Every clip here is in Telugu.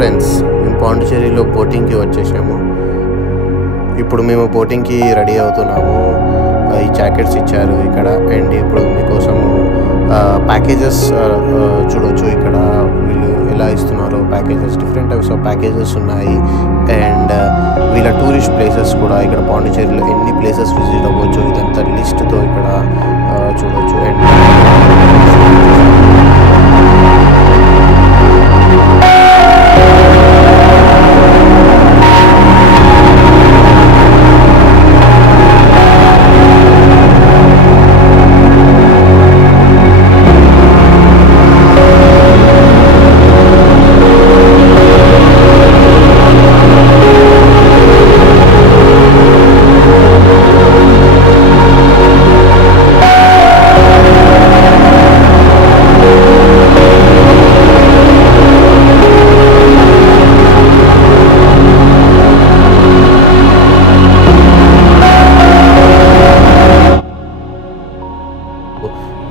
ఫ్రెండ్స్, మేము పాండిచేరిలో బోటింగ్కి వచ్చేసాము. ఇప్పుడు మేము బోటింగ్కి రెడీ అవుతున్నాము. ఈ జాకెట్స్ ఇచ్చారు ఇక్కడ. అండ్ ఇప్పుడు మీకోసము ప్యాకేజెస్ చూడవచ్చు. ఇక్కడ వీళ్ళు ఎలా ఇస్తున్నారో packages, different types of packages ఉన్నాయి. అండ్ వీళ్ళ టూరిస్ట్ ప్లేసెస్ కూడా ఇక్కడ పాండిచేరిలో ఎన్ని ప్లేసెస్ విజిట్ అవ్వచ్చు ఇదంతా లిస్ట్తో ఇక్కడ చూడవచ్చు. అండ్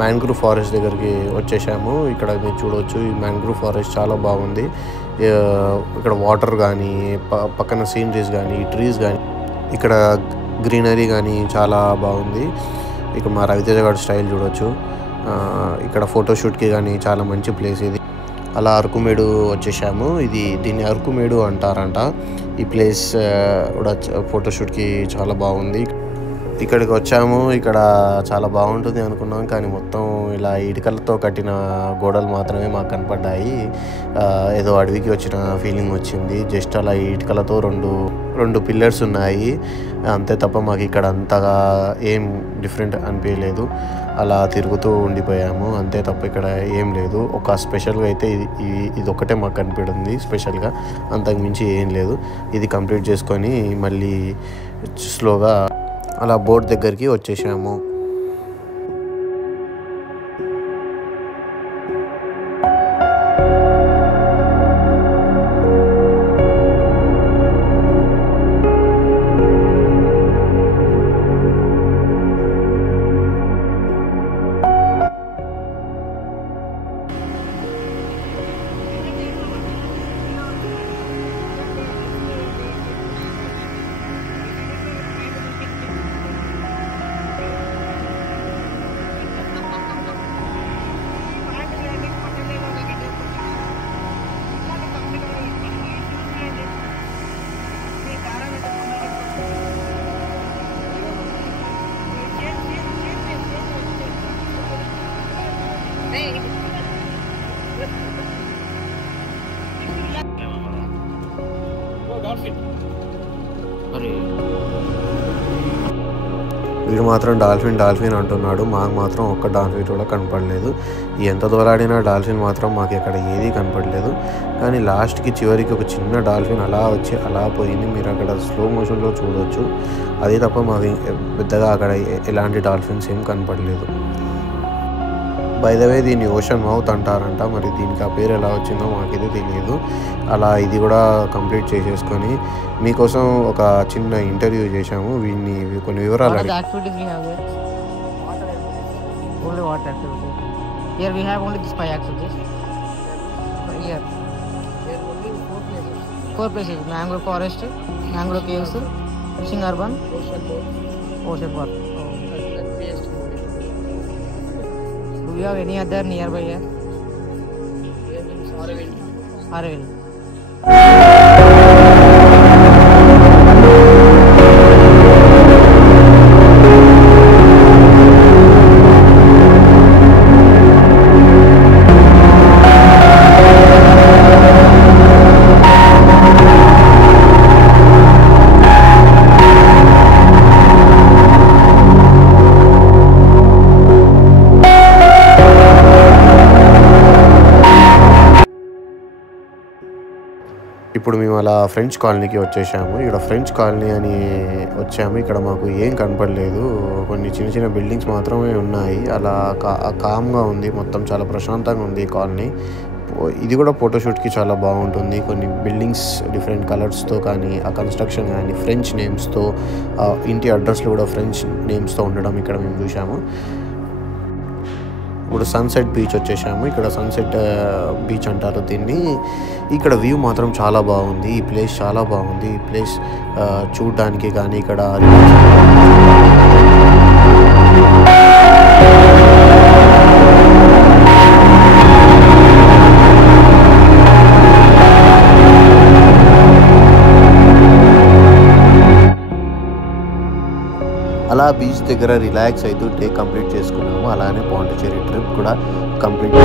మ్యాంగ్రూవ్ ఫారెస్ట్ దగ్గరికి వచ్చేసాము. ఇక్కడ మీరు చూడవచ్చు, ఈ మ్యాంగ్రూవ్ ఫారెస్ట్ చాలా బాగుంది. ఇక్కడ వాటర్ కానీ, పక్కన సీనరీస్ కానీ, ట్రీస్ కానీ, ఇక్కడ గ్రీనరీ కానీ చాలా బాగుంది. ఇక మా రవితేజ గారి స్టైల్ చూడవచ్చు. ఇక్కడ ఫోటోషూట్కి కానీ చాలా మంచి ప్లేస్ ఇది. అలా అరకుమేడు వచ్చేసాము. దీన్ని అరకుమేడు అంటారంట. ఈ ప్లేస్ కూడా ఫోటోషూట్కి చాలా బాగుంది. ఇక్కడికి వచ్చాము. ఇక్కడ చాలా బాగుంటుంది అనుకున్నాం, కానీ మొత్తం ఇలా ఇటుకలతో కట్టిన గోడలు మాత్రమే మాకు కనపడ్డాయి. ఏదో అడవికి వచ్చిన ఫీలింగ్ వచ్చింది. జస్ట్ అలా ఇటుకలతో రెండు పిల్లర్స్ ఉన్నాయి అంతే తప్ప మాకు ఇక్కడ అంతగా ఏం డిఫరెంట్ అనిపించలేదు. అలా తిరుగుతూ ఉండిపోయాము అంతే తప్ప ఇక్కడ ఏం లేదు. ఒక స్పెషల్గా అయితే ఇది ఒక్కటే మాకు కనిపించింది స్పెషల్గా, అంతకు మించి ఏం లేదు. ఇది కంప్లీట్ చేసుకొని మళ్ళీ స్లోగా అలా బోట్ దగ్గరికి వచ్చేసాము. వీడు మాత్రం డాల్ఫిన్ అంటున్నాడు. మాకు మాత్రం ఒక్క డాల్ఫిన్ కూడా కనపడలేదు. ఎంత దూరాడినా డాల్ఫిన్ మాత్రం మాకు ఎక్కడ ఏదీ కనపడలేదు. కానీ లాస్ట్కి చివరికి ఒక చిన్న డాల్ఫిన్ అలా వచ్చి అలా పోయింది. మీరు అక్కడ స్లో మోషన్లో చూడవచ్చు. అదే తప్ప మాకు పెద్దగా అక్కడ ఎలాంటి డాల్ఫిన్స్ ఏం కనపడలేదు. బై ద వే దీన్ని ఓషన్ మౌత్ అంటారంట. మరి దీనికి ఆ పేరు ఎలా వచ్చిందో మాకైతే తెలియదు. అలా ఇది కూడా కంప్లీట్ చేసేసుకొని మీకోసం ఒక చిన్న ఇంటర్వ్యూ చేశాము. కొన్ని వివరాలు mangrove forest, mangrove caves, fishing urban, ocean park. Do you have any other nearby here? Aravind. ఇప్పుడు మేము అలా ఫ్రెంచ్ కాలనీకి వచ్చేసాము. ఇక్కడ ఫ్రెంచ్ కాలనీ అని వచ్చాము. ఇక్కడ మాకు ఏం కనపడలేదు. కొన్ని చిన్న చిన్న బిల్డింగ్స్ మాత్రమే ఉన్నాయి. అలా కామ్గా ఉంది, మొత్తం చాలా ప్రశాంతంగా ఉంది ఈ కాలనీ. ఇది కూడా ఫోటోషూట్కి చాలా బాగుంటుంది. కొన్ని బిల్డింగ్స్ డిఫరెంట్ కలర్స్తో కానీ, ఆ కన్స్ట్రక్షన్ కానీ ఫ్రెంచ్ నేమ్స్తో, ఇంటి అడ్రస్లు కూడా ఫ్రెంచ్ నేమ్స్తో ఉండడం ఇక్కడ మేము చూసాము. ఇప్పుడు సన్సెట్ బీచ్ వచ్చేసాము. ఇక్కడ సన్సెట్ బీచ్ అంటారు దీన్ని. ఇక్కడ వ్యూ మాత్రం చాలా బాగుంది. ఈ ప్లేస్ చాలా బాగుంది. ఈ ప్లేస్ చూడడానికి కానీ ఇక్కడ అలా బీచ్ దగ్గర రిలాక్స్ అవుతూ డే కంప్లీట్ చేసుకున్నాము. అలానే పాండిచ్చేరి ట్రిప్ కూడా కంప్లీట్